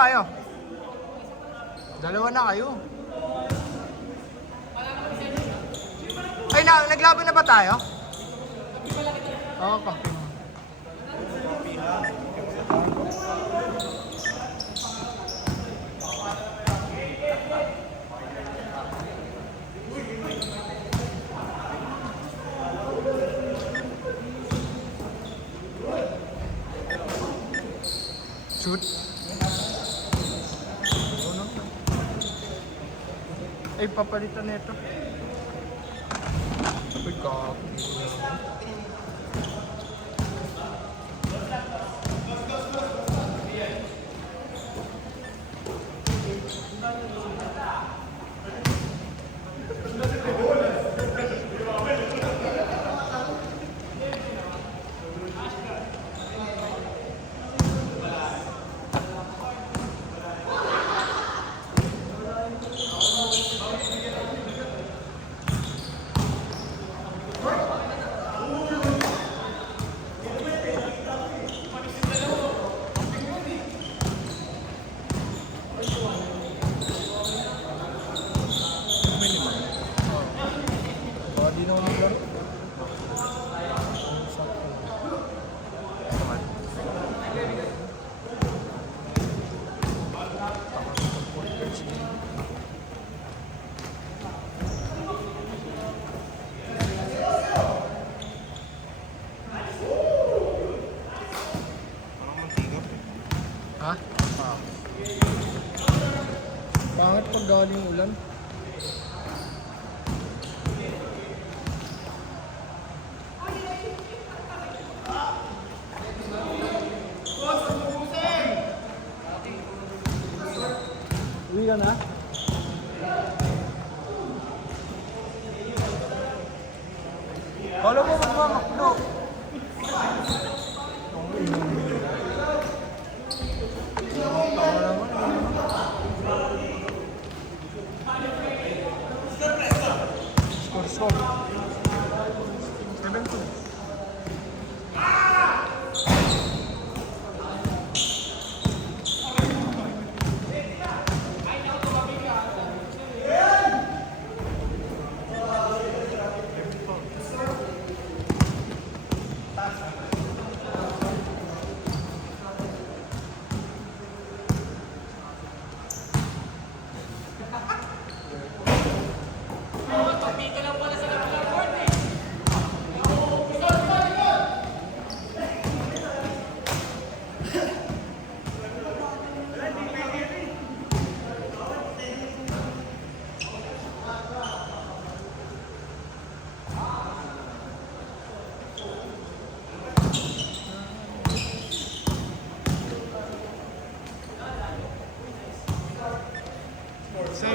kayo? Dalawa na kayo. Ay, naglaban na ba tayo? Oo, kampi na. Shoot. Ay, papalitan na ito. Ay, kaki. Ha? Pangit pag galing ulan. Uwi ka na? Kala mo magmamaklo. Score. 7-2.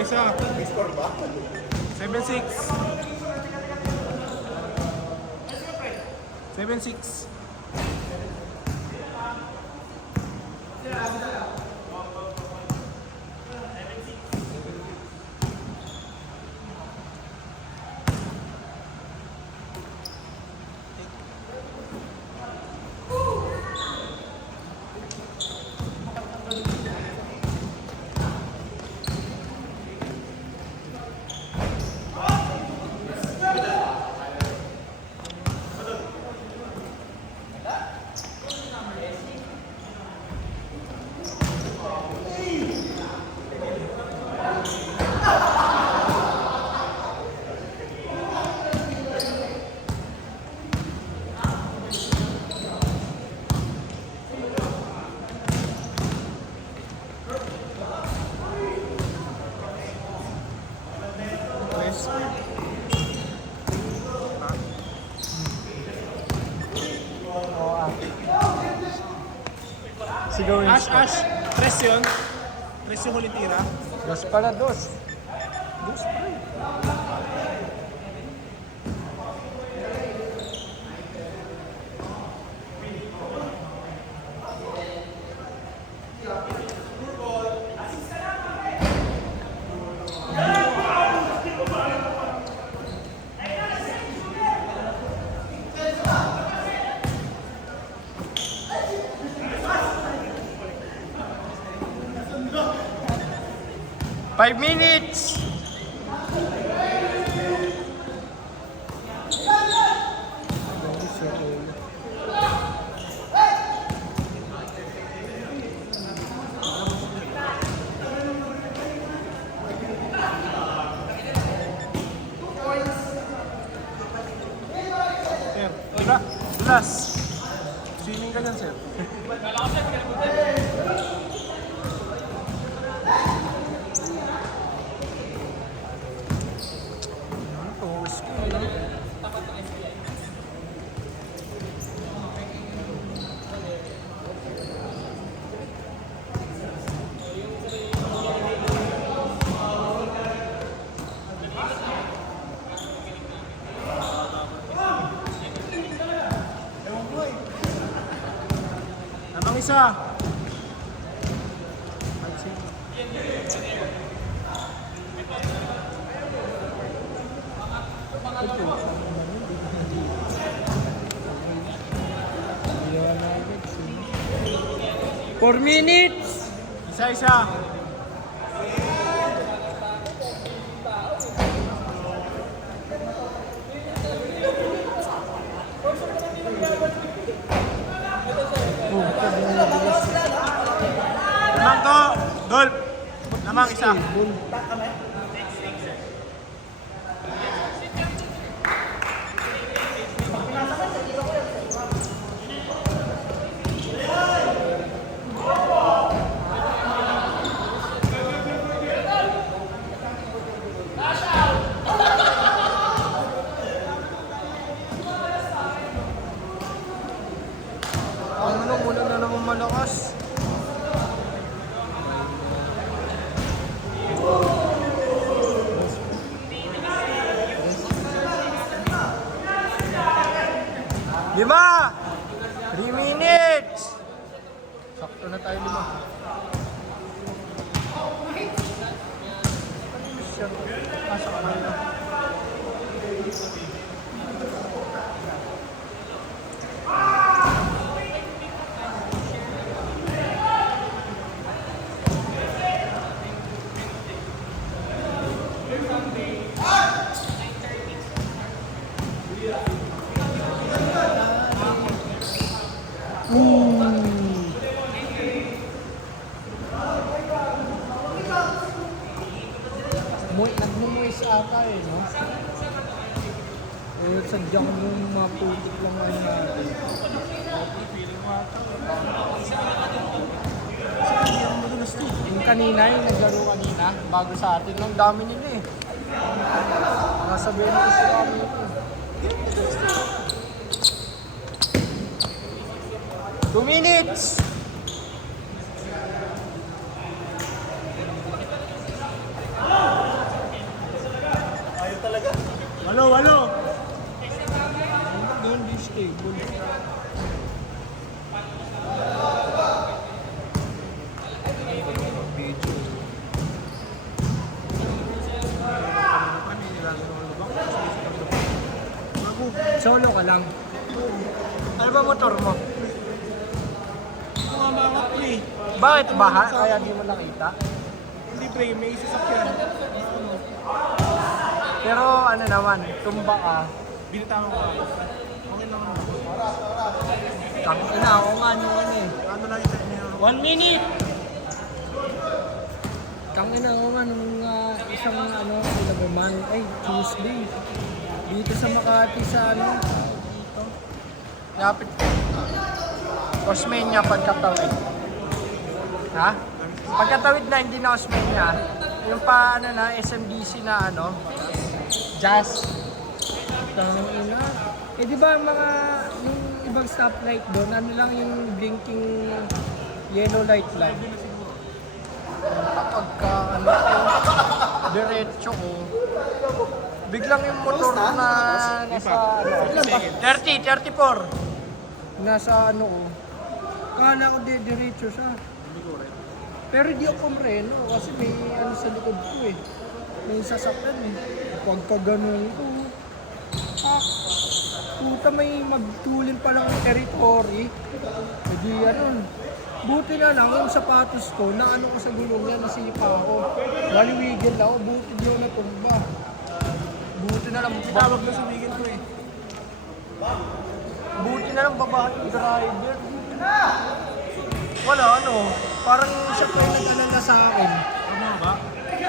Isa. May score ba? 7-6. 7-6. Sigawin Ash, tres yun. Tres yung huling tira. Dos pala, dos. Dos pa. 5 minutes! Sir, diba? Plus. Swimming ka dyan, sir. Pause ko, no? Namang isa. Four minutes! Isa-isa. Namang to. Dolp. Namang isa. Ano, muna na naman malakas. Lima! 3 minutes! Sakto na tayo 5. Pasok ka na. Nagmumuis ata eh, no? Eh, sadyang yung mga putik lang ano natin. Yung kanina, yung naglaro kanina, bago sa atin, ang dami nila eh. Nasa 20 sila kami ito eh. 2 minutes! Walo. Doon, di stable. Solo ka lang. Ano ba motor mo? Mga mga pre. Bakit baha? Kaya di mo nakita? Hindi pre, may sasakyan. Pero ano naman, tumba ka. Binitawan ko ako. Okay naman ako. Tangina ako nga ano eh. Ano lang ito niyo? 1 minute! Tangina ako nga nung isang Labaman, Tuesday. Dito sa Makati sa dito. Lapit ko. Osmeña pagkatawid. Ha? Pagkatawid na hindi na Osmeña. Yung pa SMDC na Jazz. Tangina. Eh di ba mga yung ibang stoplight doon, lang yung blinking yellow light lang. Pagka diretso ko, biglang yung motor na nasa 34. Nasa kala ko diretso siya. Pero di ako kumreno kasi may sa likod ko eh. May sasakyan eh. Pagka ganun ko, puta may magtulin pa lang ng territory. Hindi Buti na lang yung sapatos ko, na ano ko sa gulong yan, nasipa ako. Waliwigil ako, buti di ako natumba. Buti na lang, Tawag na sumigil ko eh. buti na lang babae yung driver. Wala ano, parang siya pa yung nag-alala sa akin.